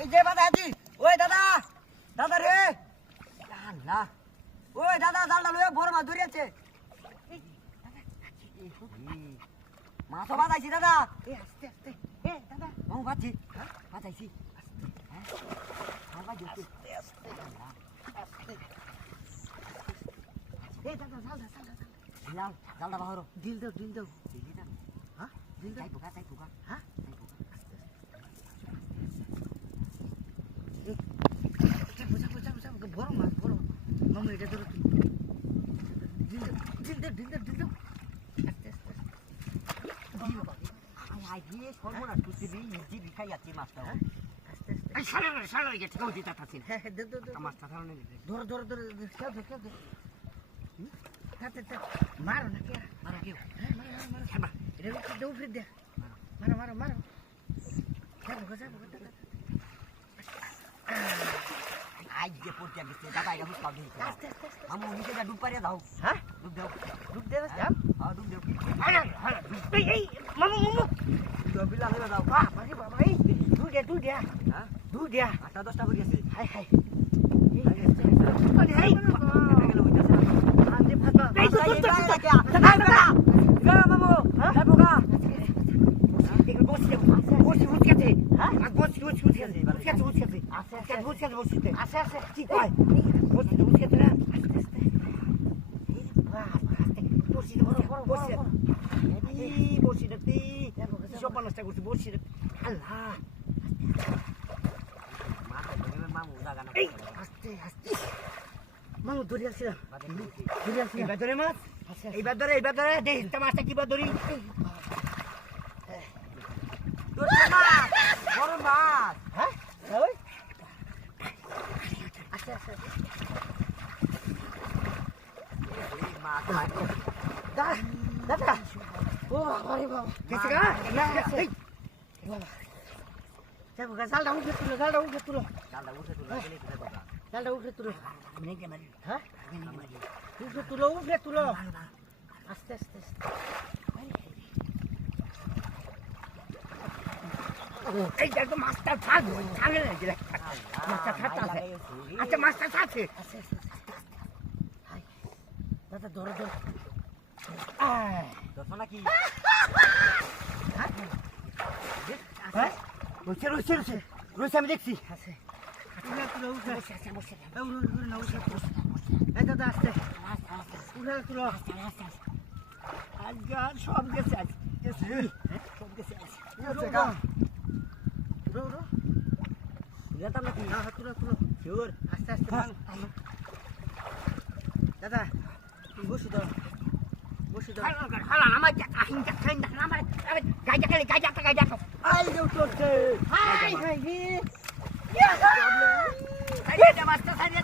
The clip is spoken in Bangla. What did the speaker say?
এই যে বাদা আছি ওই দাদা দাদা রে আল্লাহ ওই দাদা জালটা লয়ে বড় মাছ ধরিয়েছে মাছ বাজাইছি দাদা আস্তে আস্তে দাদা মামু বাজছি বাজাইছি আস্তে আস্তে দাদা জালটা বাহরো দিল দাও হ্যাঁ দিল দাও তাই পোকা হ্যাঁ বুঝা বড় মাছ বড় মামু এটা ধরো দিল দাও আস্তে আই দিয়ে সর্বনাশ করছি ইজি বিখাই যাচ্ছি মাছটা আস্তে এই সারা গেছে কেউ দিতে থাকছি হ্যাঁ দে মাছটা ধরনে ধরো খেল দে হাতে মারো না কে মারা কেউ মারো খেবা এটা দেউ ফির দে মারো যাবো দাদা আই যে পড়তে গেছে দাদা এটা হুস কাউ দিই আস্তে আমু নিচে যা ডুব পারিয়া দাও হ্যাঁ ডুব দাও ডুব দে যাম হ্যাঁ ডুব দাও আরে এই মামু ডুব বিলা হইবা দাও বাবা এই দু দে হ্যাঁ দু দে 8-10টা হয়ে গেছে হাই এই গেল হইতাছে আন্দে ফাটা এই তো দাদা গা মামু হ্যাঁ পোকা বসি উঠছে হ্যাঁ বসি উঠছে আছে কি কয় বসি উঠছে না আস্তে বাহ বসি বসি সব মানুষটা করছি বসি আল্লাহ মামু জায়গা না আস্তে মামু ধরে আসছিলাম এইবার ধরে মাছ এইবার ধরে দেখ মাছটা কিবার ধরি বড় মাছ হ্যাঁ ওই আস্তে দাদা ও আরে বাবা গেছে গা না বাবা যাবো জালটা উঠে তুলো ডালটা উঠে তুলো গেলে কি দেবো জালটা উঠে তুলো আমি কে মারি হ্যাঁ আমি কে মারি উঠে তুলো আস্তে এই দেখো মাছটা থাক থাকলে না দিলে মাছটা ছাড়তে আছে আচ্ছা মাছটা থাকছে আস্তে দাদা ধরো দেখো নাকি হ্যাঁ রয়েছে আমি দেখছি আছে উঠে এই দাদা আস্তে তুলো আজ সব গেছে আজ সব গেছে আজ যেতাম নাকি তুলো শিওর আস্তে দাদা বসি দাও হালা আমার আহিং খাই না আমার গাইজা আই দেউ তোরছে হাই মাছটা সাইডে